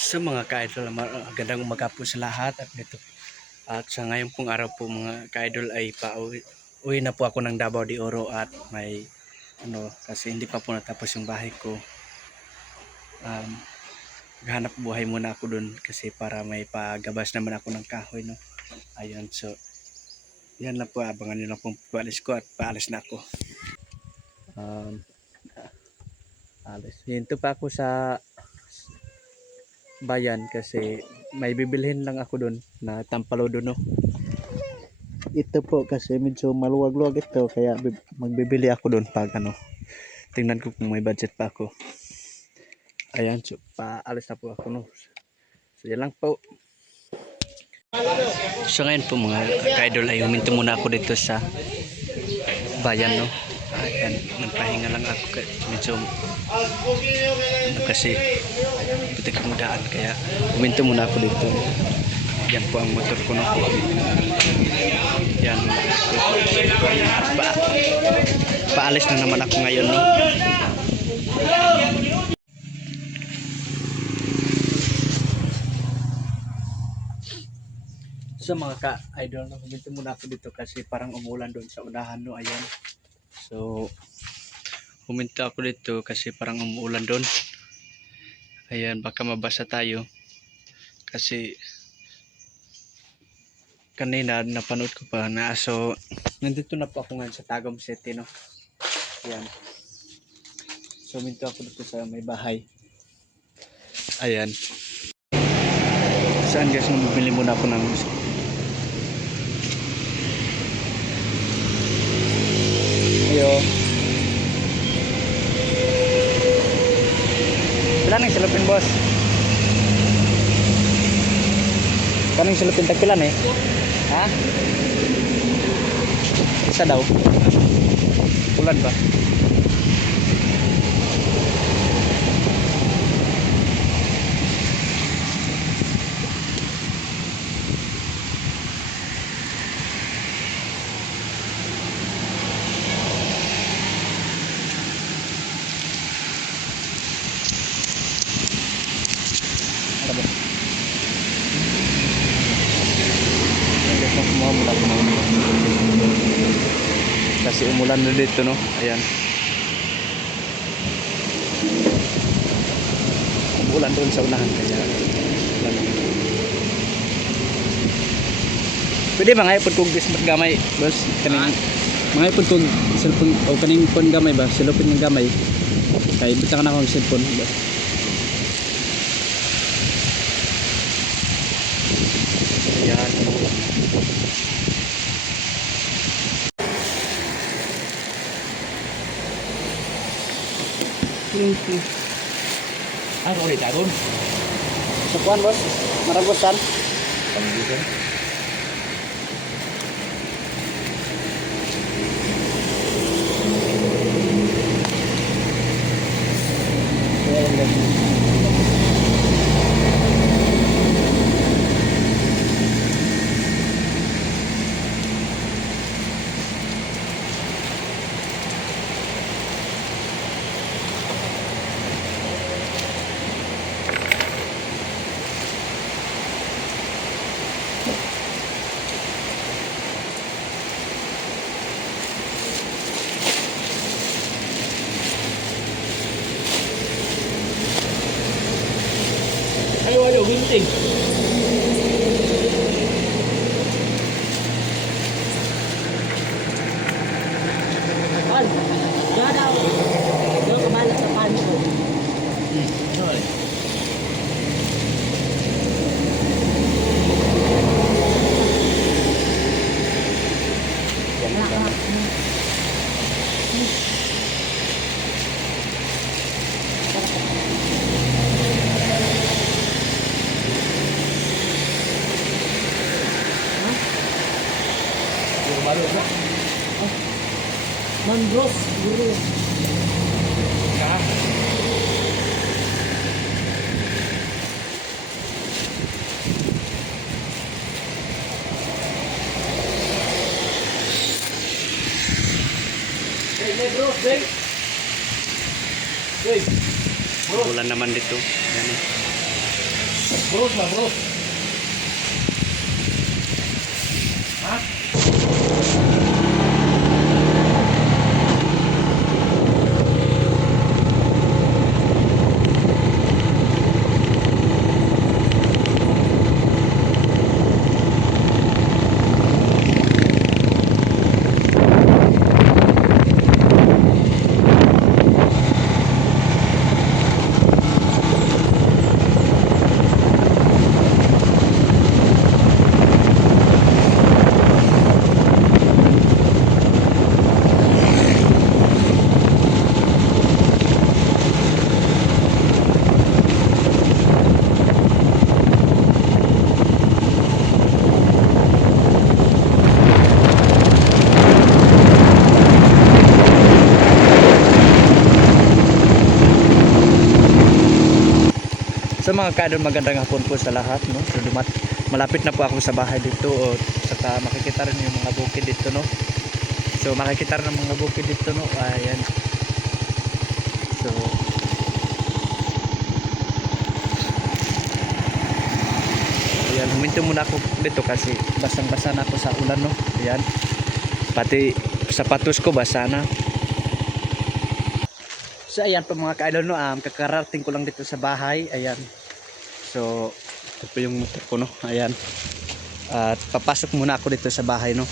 Sa mga ka-idol, magandang umaga po sa lahat at sa ngayon pong araw po mga ka-idol ay uwi na po ako ng Davao de Oro at may kasi hindi pa po natapos yung bahay ko. Hanap buhay muna ako dun kasi para may pagabas naman ako ng kahoy, no. Ayun, so yan lang po, abangan nyo lang pong paalis ko at paalis na ako. Alis hinto pa ako sa bayan kasi may bibilhin lang ako doon na tampalodo, no. Ito po kasi medyo maluwag-luwag ito kaya magbibili ako doon pag tingnan ko kung may budget pa ako. Ayan, so paalis na po ako, no. So yan lang po. So ngayon po mga ka-idol ay huminto muna ako dito sa bayan, no. Ayan, nagpahinga lang ako medyo kasi putik ang daan kaya huminto muna ako dito. Yan po ang motor ko, no. Yan paalis na naman ako ngayon, no. So mga ka-idol, no, huminto muna ako dito kasi parang umulan doon sa unahan, no. Ayan, so huminto ako dito kasi parang umuulan doon. Ayan, baka mabasa tayo kasi kanina napanood ko pa na, so nandito na po ako ngayon sa Tagum City, no. Ayan, so huminto ako dito sa may bahay. Ayan, saan guys, bumili muna ako ng pilan ang silupin, boss? Kanang silupin tagpilan eh? Ha? Isa daw? Ulan ba? Kasi umulan na dito, no. Ayan, umulan doon sa unahan kaya pwede ba nga ipod kong bismat gamay, boss? Kaning mga ipod kong cellphone o kaning phone gamay ba, silupin ng gamay kay bitakan ako ng cellphone ba? Ayan, Ano ulit doon? sa kuhan, boss? Maragosan? Panggusan. Ayaw, ginting. Pan, gak daw. Daw kebalik sa pan ko. Ano ulit? Yung baru na. Mandros, guru. Ya. Hey bro, hey. Ulan naman dito. Ayan, Bros lah bros. Hah? So mga kaidol, magandang hapon po sa lahat, no? So malapit na po ako sa bahay dito, o saka makikita rin yung mga bukid dito, no? So makikita rin ang mga bukid dito, no? Ayan. So ayan, huminto muna ako dito kasi basang-basa na ako sa ulan, no? Ayan. Pati sapatos ko basa na. So ayan po mga kaidol, no, kakarating ko lang dito sa bahay. Ayan. So ito po yung motor ko, no. Ayan. At papasok muna ako dito sa bahay, no.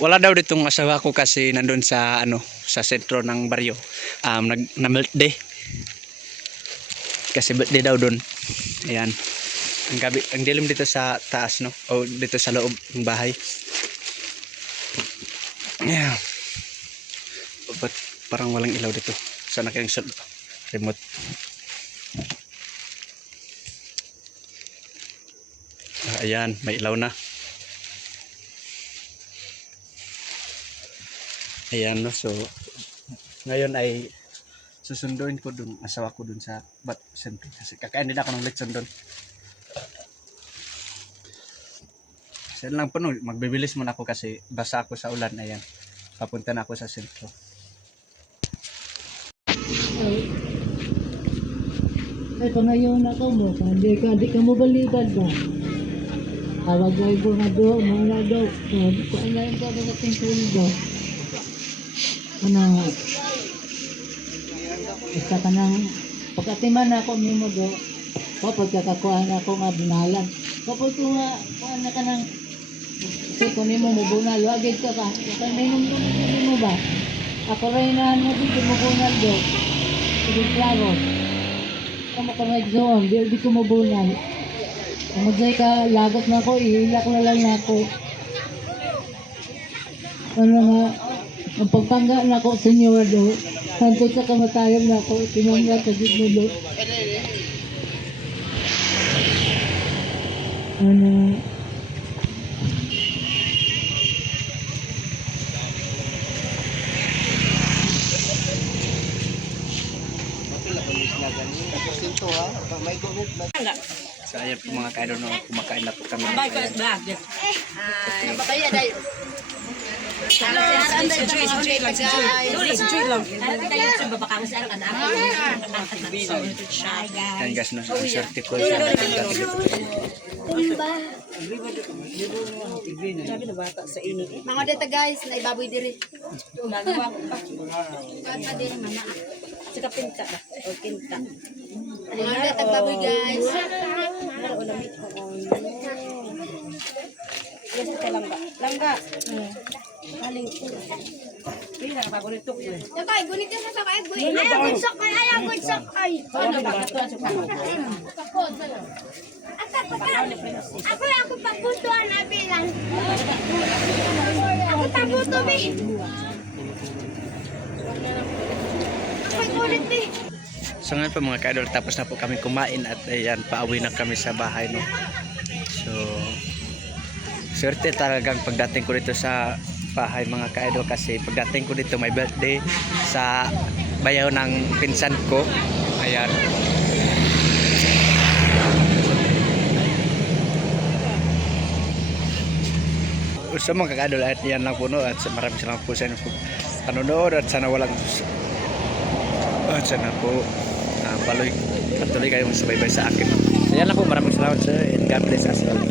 Wala daw ditong asawa ko kasi nandun sa sa sentro ng baryo. Na birthday. Kasi birthday daw doon. Ayan. Ang dilim dito sa taas, no. O dito sa loob ng bahay. Yeah. But parang walang ilaw dito. Sana kayong remote. Ayan, may ilaw na. Ayan, no. So ngayon ay susunduin ko dun, asawa ko dun sa siyempre kasi kakain din ako ng lechon dun. Saan lang po, no, magbibilis muna ako kasi basa ako sa ulan. Ayan, papunta na ako sa sentro. Ay, pangayon ako mo. Di ka mo balibad ba? Tawag ay mga do. Kung ano yung gagawin natin sundo. Isa ka nang pagkatiman ako mo do. Kapag kakakuhaan ako nga binalan. Kapag kuhaan na ka ng kasi kung mo mabunal, wagid ka ka. Kapag may nung mo ba? Ako rin na dito mo bunal do. Sige klaro. Kamu ka mag-zoom, di ko mabunal. Kung magsay ka, lagot na ako, ihilak na lang ako. Ano nga, ang pagpangga na ako, senyor do. Hantod sa kamatayan na ako, tinangga sa gitno do. Ano, So ayan po mga kaidol, no, kumakain na po kami. Enjoy lang. Ayan guys, no, ang swerte ko sa nakakita dito. Mga data guys, naibaboy diri. Saka pinta ba? O pinta. Mga data baboy guys. Naroon na meat ko. Gusto ka langga. Langga. Maling ko. Pila ka paborito ko. Sakay, gunit ka sa sakay. Ayaw, sakay. Ayaw, sakay. Ano ba? Ito ang sakay. Ako yung ako paputuan na bilang. Ako paputo, be. Ako gunit, be. So ngayon po mga kaidol, tapos na po kami kumain at ayan, pauwi na kami sa bahay, no. So swerte talagang pagdating ko dito sa bahay mga kaidol, kasi pagdating ko dito may birthday sa bayaw ng pinsan ko. Ayan. So mga kaidol, at yan lang po, no, at maraming salamat po sa inyo panonood at sana walang sana po patuloy kayong subaybay sa akin. So yan lang po, maraming salamat sir and God bless us all.